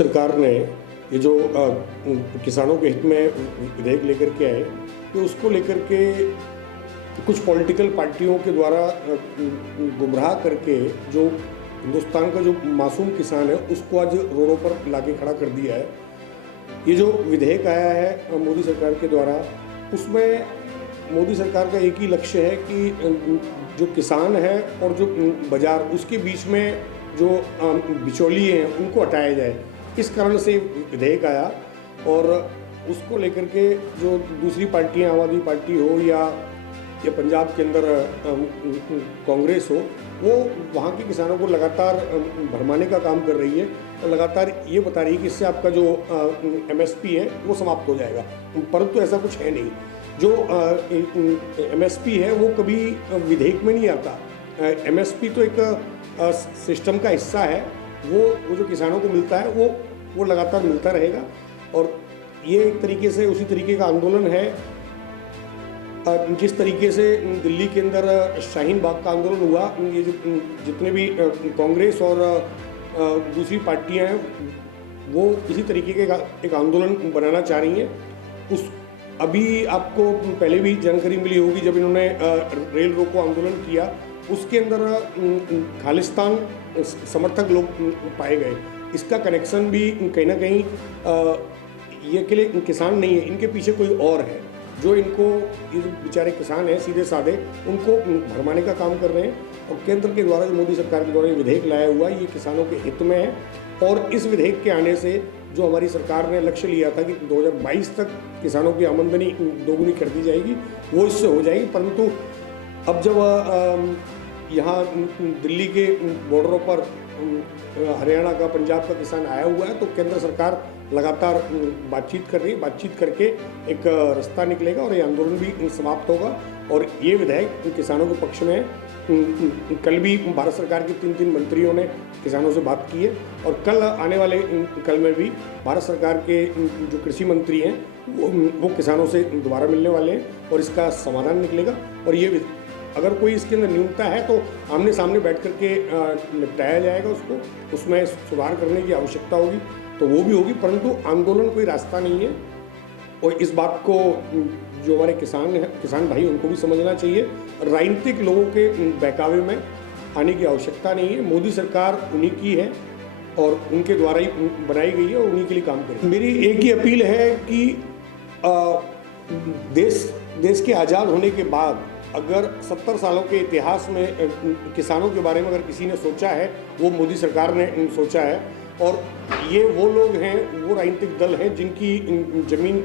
सरकार ने ये जो किसानों के हित में विधेयक लेकर के आए, तो उसको लेकर के कुछ पॉलिटिकल पार्टियों के द्वारा गुमराह करके जो हिंदुस्तान का जो मासूम किसान है उसको आज रोडों पर लाके खड़ा कर दिया है। ये जो विधेयक आया है मोदी सरकार के द्वारा, उसमें मोदी सरकार का एक ही लक्ष्य है कि जो किसान है और जो बाजार, उसके बीच में जो बिचौलिए हैं उनको हटाया जाए। इस कारण से विधेयक आया और उसको लेकर के जो दूसरी पार्टियां, आम आदमी पार्टी हो या पंजाब के अंदर कांग्रेस हो, वो वहाँ के किसानों को लगातार भरमाने का काम कर रही है और लगातार ये बता रही है कि इससे आपका जो MSP है वो समाप्त हो जाएगा, परंतु ऐसा कुछ है नहीं। जो MSP है वो कभी विधेयक में नहीं आता। MSP तो एक सिस्टम का हिस्सा है, वो जो किसानों को मिलता है वो लगातार मिलता रहेगा। और ये एक तरीके से उसी तरीके का आंदोलन है जिस तरीके से दिल्ली के अंदर शाहीन बाग का आंदोलन हुआ। ये जो जितने भी कांग्रेस और दूसरी पार्टियां हैं वो इसी तरीके के एक आंदोलन बनाना चाह रही हैं। अभी आपको पहले भी जानकारी मिली होगी, जब इन्होंने रेल रोको आंदोलन किया, उसके अंदर खालिस्तान समर्थक लोग पाए गए। इसका कनेक्शन भी कहीं ना कहीं ये अकेले किसान नहीं है, इनके पीछे कोई और है जो इनको, ये जो बेचारे किसान हैं सीधे साधे, उनको भरमाने का काम कर रहे हैं। और केंद्र के द्वारा, जो मोदी सरकार के द्वारा ये विधेयक लाया हुआ है, ये किसानों के हित में है। और इस विधेयक के आने से जो हमारी सरकार ने लक्ष्य लिया था कि 2022 तक किसानों की आमदनी दोगुनी कर दी जाएगी, वो इससे हो जाएगी। परंतु अब जब यहाँ दिल्ली के बॉर्डरों पर हरियाणा का, पंजाब का किसान आया हुआ है, तो केंद्र सरकार लगातार बातचीत कर रही है। बातचीत करके एक रास्ता निकलेगा और ये आंदोलन भी समाप्त होगा। और ये विधेयक किसानों के पक्ष में है। कल भी भारत सरकार के 3 मंत्रियों ने किसानों से बात की है और कल आने वाले कल में भी भारत सरकार के जो कृषि मंत्री हैं वो किसानों से दोबारा मिलने वाले हैं और इसका समाधान निकलेगा। और ये अगर कोई इसके अंदर न्यूनता है तो आमने सामने बैठ करके निपटाया जाएगा उसको, उसमें सुधार करने की आवश्यकता होगी तो वो भी होगी, परंतु आंदोलन कोई रास्ता नहीं है। और इस बात को जो हमारे किसान भाई, उनको भी समझना चाहिए। राजनीतिक लोगों के बहकावे में आने की आवश्यकता नहीं है। मोदी सरकार उन्हीं की है और उनके द्वारा ही बनाई गई है और उन्हीं के लिए काम करेगी। मेरी एक ही अपील है कि देश के आज़ाद होने के बाद अगर 70 सालों के इतिहास में किसानों के बारे में अगर किसी ने सोचा है, वो मोदी सरकार ने सोचा है। और ये वो लोग हैं, वो राजनीतिक दल हैं जिनकी ज़मीन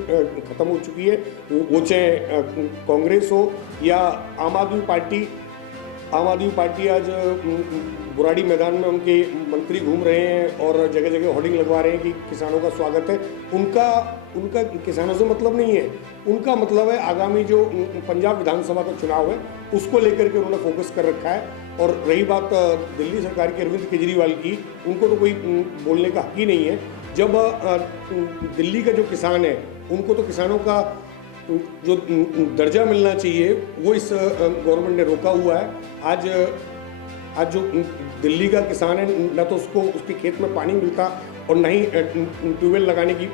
ख़त्म हो चुकी है, वो चाहे कांग्रेस हो या आम आदमी पार्टी। आम आदमी पार्टी आज बुराड़ी मैदान में उनके मंत्री घूम रहे हैं और जगह जगह होर्डिंग लगवा रहे हैं कि किसानों का स्वागत है। उनका किसानों से मतलब नहीं है, उनका मतलब है आगामी जो पंजाब विधानसभा का चुनाव है उसको लेकर के उन्होंने फोकस कर रखा है। और रही बात दिल्ली सरकार के अरविंद केजरीवाल की, उनको तो कोई बोलने का हक ही नहीं है। जब दिल्ली का जो किसान है, उनको तो किसानों का जो दर्जा मिलना चाहिए वो इस गवर्नमेंट ने रोका हुआ है। आज जो दिल्ली का किसान है, न तो उसको उसके खेत में पानी मिलता और न ही ट्यूबवेल लगाने की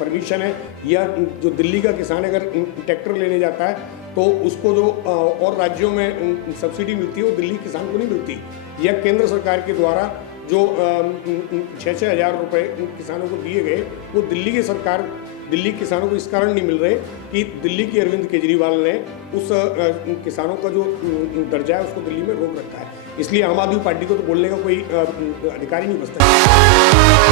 परमिशन है। या जो दिल्ली का किसान अगर ट्रैक्टर लेने जाता है तो उसको जो और राज्यों में सब्सिडी मिलती है वो दिल्ली किसान को नहीं मिलती। या केंद्र सरकार के द्वारा जो 6-6 हज़ार रुपये किसानों को दिए गए, वो दिल्ली किसानों को इस कारण नहीं मिल रहे कि दिल्ली के अरविंद केजरीवाल ने उस किसानों का जो दर्जा है उसको दिल्ली में रोक रखा है। इसलिए आम आदमी पार्टी को तो बोलने का कोई अधिकार ही नहीं बचता है।